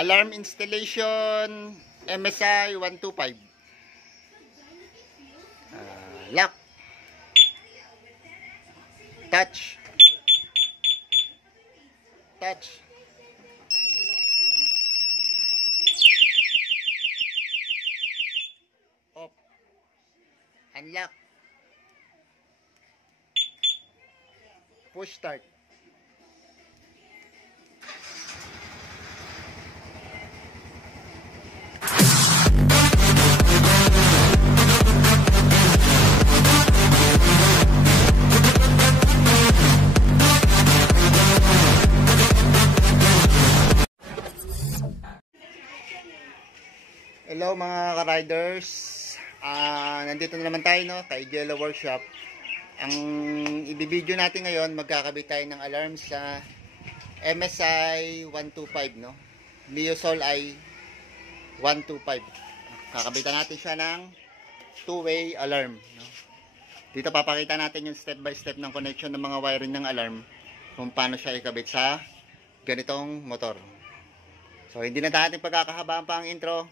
Alarm installation MSI 125. Lock. Touch. Touch. Off. Unlock. Push start. Hello mga ka-riders, nandito na naman tayo kay Gelo Workshop. Ang ibibideo natin ngayon, magkakabit tayo ng alarm sa MSI 125 Neosol i 125. Kakabitan natin siya ng two-way alarm Dito papakita natin yung step by step ng connection ng mga wiring ng alarm, kung paano siya ikabit sa ganitong motor. So hindi na natin pagkakahabaan pa ang intro.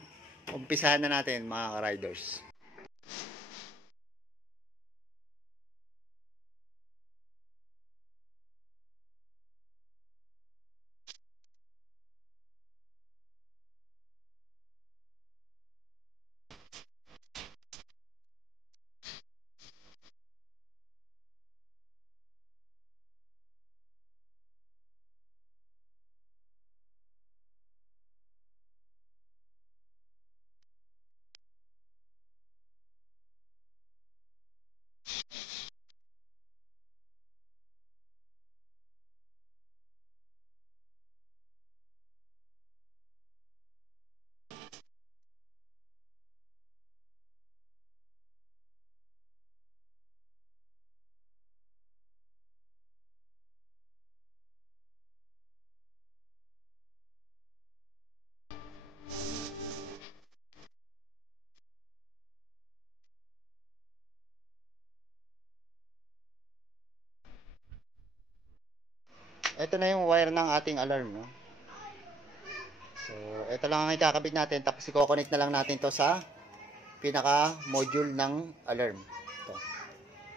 Umpisahan na natin mga ka-riders. Ito na yung wire ng ating alarm So ito lang ang ikakabit natin, tapos i-connect na lang natin to sa pinaka module ng alarm.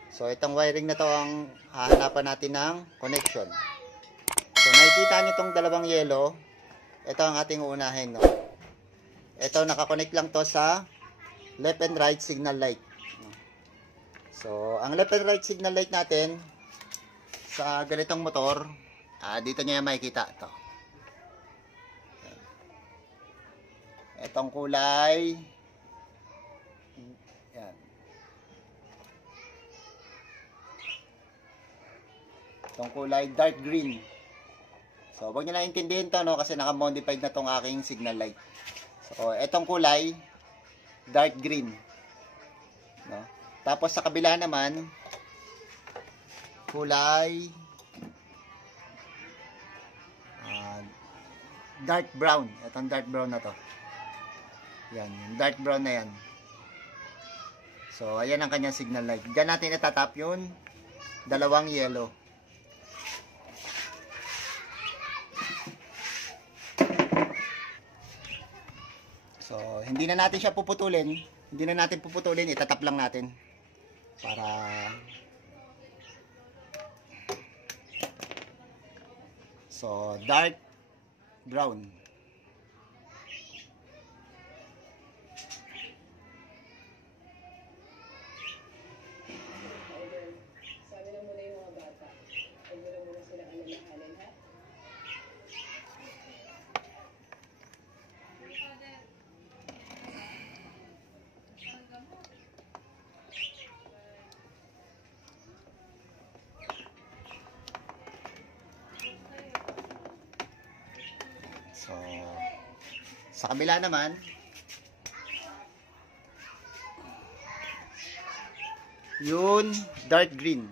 So itong wiring na to ang hahanapan natin ng connection. So nakikita nyo itong dalawang yellow, ito ang ating uunahin Ito nakakonect lang to sa left and right signal light. So ang left and right signal light natin sa ganitong motor, dito nyo yung makikita ito. Itong kulay, yan. Itong kulay dark green. So wag nyo na intindihin to kasi naka-modified na tong aking signal light. So itong kulay dark green Tapos sa kabila naman kulay dark brown. Itong dark brown na to. Yan, dark brown na yan. So ayan ang kanyang signal light. Diyan natin itatap yung dalawang yellow. So hindi na natin siya puputulin. Hindi na natin puputulin, itatap lang natin para dark brown. So sa kabila naman yun dark green.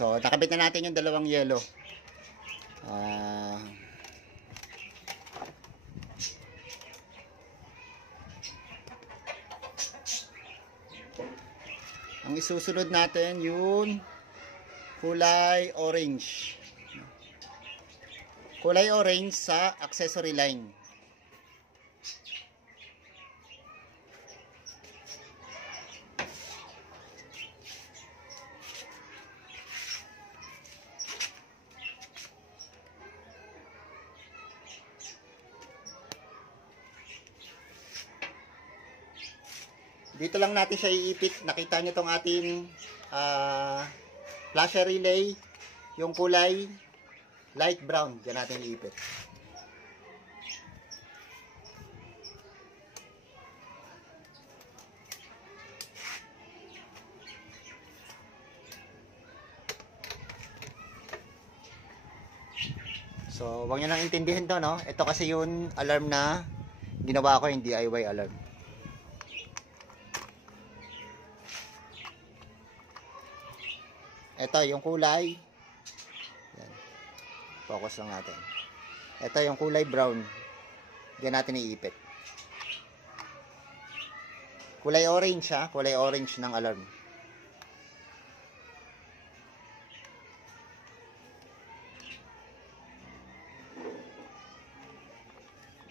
So, nakabit na natin yung dalawang yellow. Ah... ang isusunod natin yung kulay orange. Kulay orange sa accessory line. Dito lang natin siya iipit. Nakita nyo tong ating flasher relay. Yung kulay light brown. Diyan natin iipit. So, huwag nyo nang intindihin to, no? Ito kasi yung alarm na ginawa ko, yung DIY alarm. Ito yung kulay. Yan. Focus lang natin. Ito yung kulay brown. Diyan natin iipit. Kulay orange ha. Kulay orange ng alarm.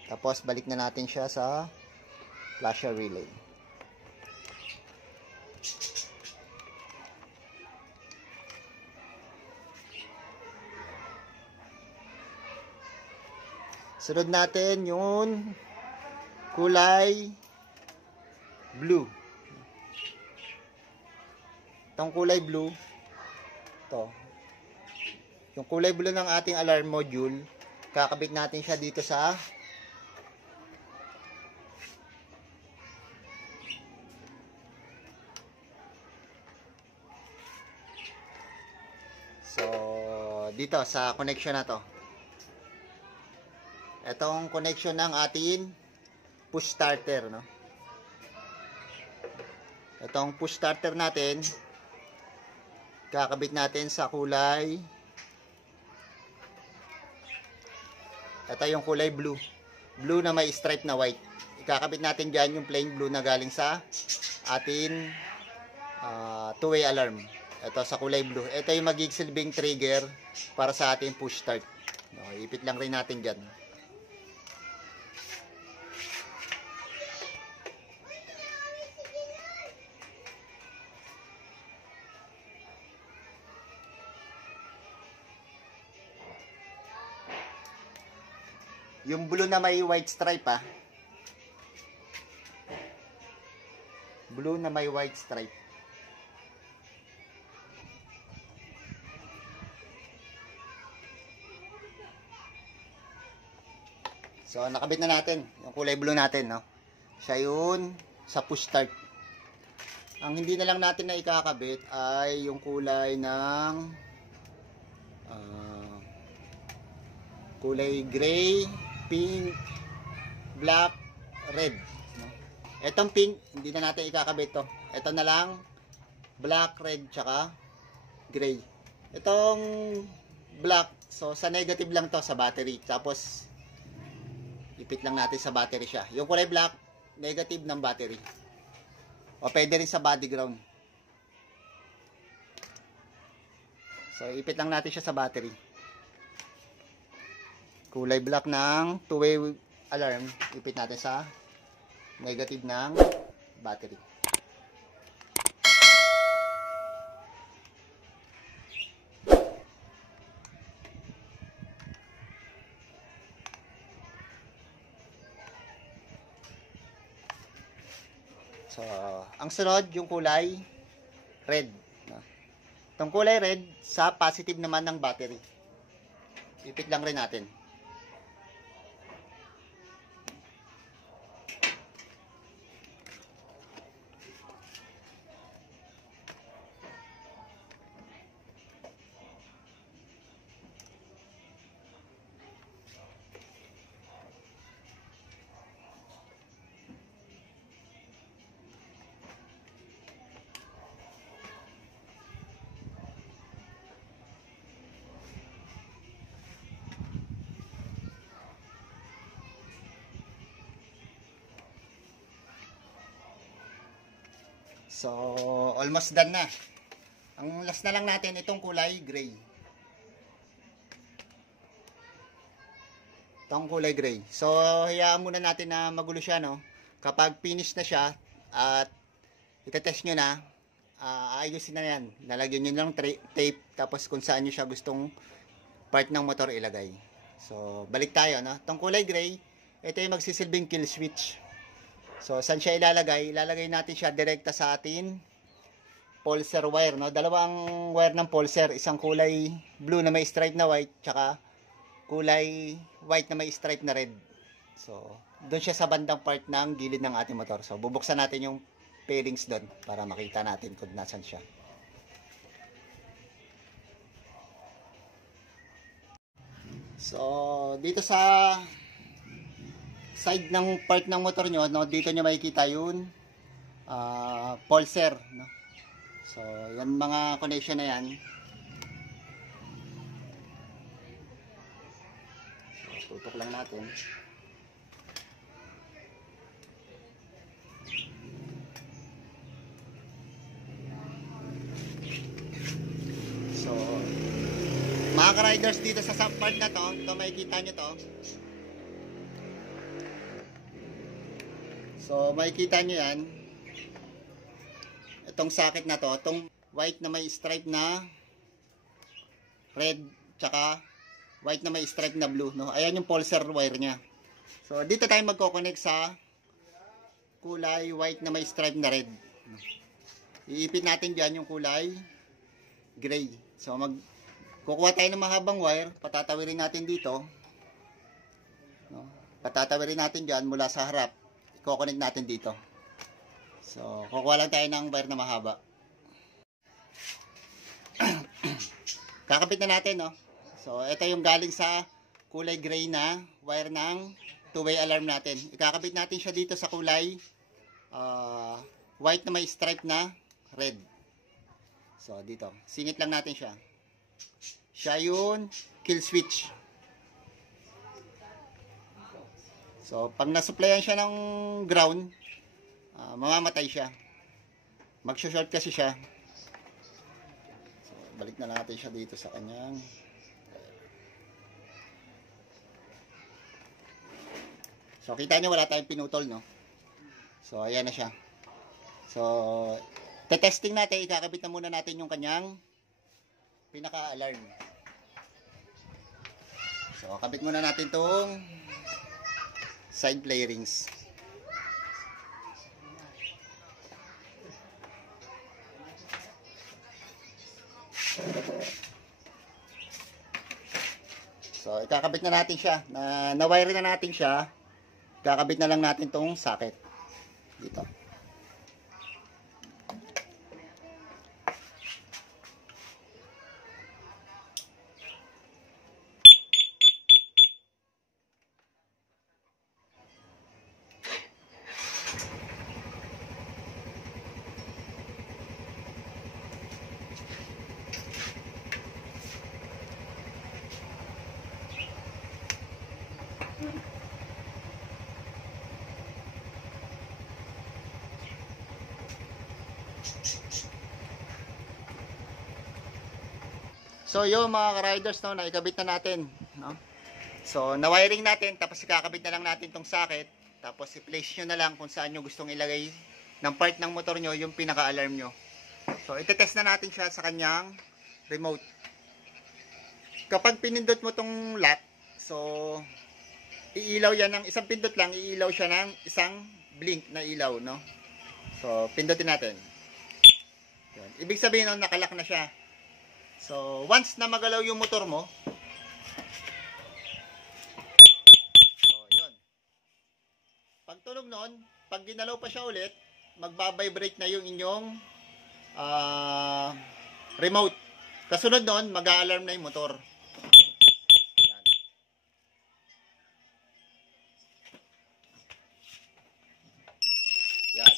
Tapos balik na natin siya sa flasher relay. Sunod natin yung kulay blue. Itong kulay blue, ito. Yung kulay blue ng ating alarm module, kakabit natin siya dito sa dito sa connection na to. Itong connection ng ating push starter, no? Itong push starter natin, kakabit natin sa kulay. Ito yung kulay blue. Blue na may stripe na white. Ikakabit natin dyan yung plain blue na galing sa ating two-way alarm. Ito sa kulay blue. Ito yung magigsilbing trigger para sa ating push start. No, ipit lang rin natin dyan. Yung blue na may white stripe ha. Blue na may white stripe. So nakabit na natin yung kulay blue natin, no. Siya yun sa push start. Ang hindi na lang natin na ikakabit ay yung kulay ng kulay gray, pink, black, red. Etong pink, hindi na natin ikakabit to. Ito na lang, black, red, tsaka gray. Itong black, so sa negative lang to sa battery. Tapos, ipit lang natin sa battery siya. Yung kulay black, negative ng battery. O pwede rin sa body ground. So, ipit lang natin siya sa battery. Kulay black ng two-way alarm, ipit natin sa negative ng battery. So, ang sunod yung kulay red. Itong kulay red sa positive naman ng battery. Ipit lang rin natin. So, almost done na. Ang last na lang natin itong kulay gray. Itong kulay gray. So, hayaan muna natin na magulo siya, no? Kapag finish na siya at itetest nyo na, ayusin na yan. Lalagyan nyo lang tape, tapos kung saan nyo siya gustong part ng motor ilagay. So, balik tayo, no? Itong kulay gray, ito yung magsisilbing kill switch. So, saan siya ilalagay? Ilalagay natin siya direkta sa atin pulser wire, no? Dalawang wire ng pulser, isang kulay blue na may stripe na white, tsaka kulay white na may stripe na red. So, doon siya sa bandang part ng gilid ng ating motor. So, bubuksan natin yung pairings doon para makita natin kung nasan siya. So, dito sa side ng part ng motor nyo, no, dito nyo makikita yung pulser, no? So, yan mga connection na yan. So, tutok lang natin. So, mga ka-riders dito sa sub part na to, makikita nyo to. So, makikita nyo yan. Itong socket na to, itong white na may stripe na red, tsaka white na may stripe na blue, no? Ayan yung pulser wire nya. So, dito tayo magkoconnect sa kulay white na may stripe na red. Iipit natin dyan yung kulay gray. So, kukuha tayo ng mahabang wire, patatawirin natin dito, no? Patatawirin natin dyan mula sa harap, i-connect natin dito. So, kukuha lang tayo ng wire na mahaba. Kakabit na natin, no? So, ito yung galing sa kulay gray na wire ng two-way alarm natin. Ikakabit natin siya dito sa kulay white na may stripe na red. So, dito. Singit lang natin siya. Siya yung kill switch. So, pag nasupplyan siya ng ground, mamamatay siya. Mag-short kasi siya. So, balik na natin siya dito sa kanyang. So, kita nyo wala tayong pinutol, no? So, ayan na siya. So, testing natin. Ikakabit na muna natin yung kanyang pinaka-alarm. So, kabit muna natin tong side play rings. So, ikakabit na natin siya. Na-wire na natin siya. Ikakabit na lang natin tong socket. Dito. So yun mga ka-riders, no, naikabit na natin, no? So na-wiring natin, tapos ikakabit na lang natin tong socket, tapos i-place nyo na lang kung saan nyo gustong ilagay ng part ng motor nyo yung pinaka-alarm nyo. So itetest na natin siya sa kanyang remote. Kapag pinindot mo tong lock, so iilaw yan ng isang pindot lang, iilaw siya ng isang blink na ilaw, no? So pindutin natin. Yun. Ibig sabihin nun, nakalock na siya. So, once na magalaw yung motor mo, so, yun. Pag tunog nun, pag ginalaw pa siya ulit, magbabibrate na yung inyong remote. Kasunod nun, mag-a-alarm na yung motor. Yan. Yan.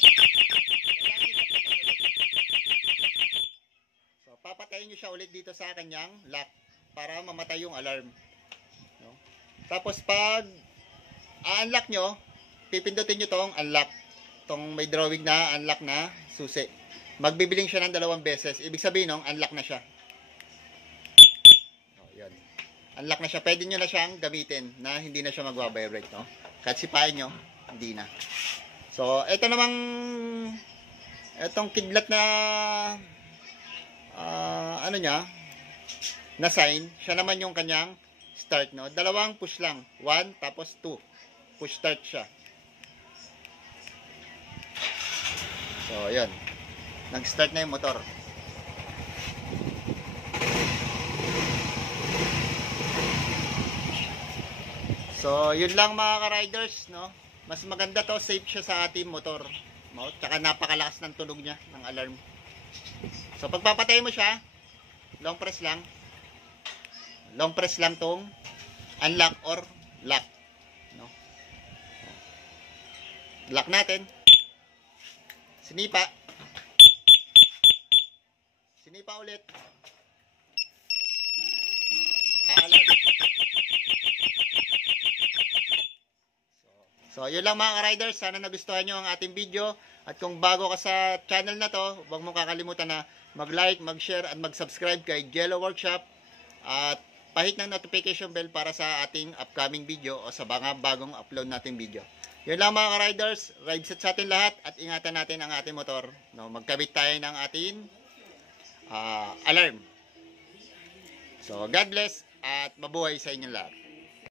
Papatayin nyo siya ulit dito sa kanyang lock para mamatay yung alarm, no? Tapos pag unlock nyo, pipindutin nyo tong unlock, tong may drawing na unlock na susi. magbibiling siya ng 2 beses. Ibig sabihin nung unlock na siya. Oh, yun. Unlock na siya. Pwede nyo na siyang gamitin na hindi na siya magbabibrate, no? Kahit sipain nyo, hindi na. So, ito namang itong kidlat na ano niya, na sign, siya naman yung kanyang start, no? 2 push lang. 1 tapos 2. Push start siya. So, yun. Nag-start na yung motor. So, yun lang mga ka-riders, no? Mas maganda to, safe siya sa ating motor. No? Tsaka napakalakas ng tunog niya, ng alarm. So, pagpapatay mo siya, long press lang. Long press lang tong unlock or lock. No? Lock natin. Sinipa. Sinipa ulit. Alarm. So, yun lang mga ka-riders. Sana nagustuhan nyo ang ating video. At kung bago ka sa channel na to, huwag mong kakalimutan na mag-like, mag-share, at mag-subscribe kay Jello Workshop. At pahit ng notification bell para sa ating upcoming video o sa mga bagong upload nating video. Yun lang mga ka-riders. Ride set sa atin lahat at ingatan natin ang ating motor. No, magkabit tayo ng ating alarm. So, God bless at mabuhay sa inyong lahat.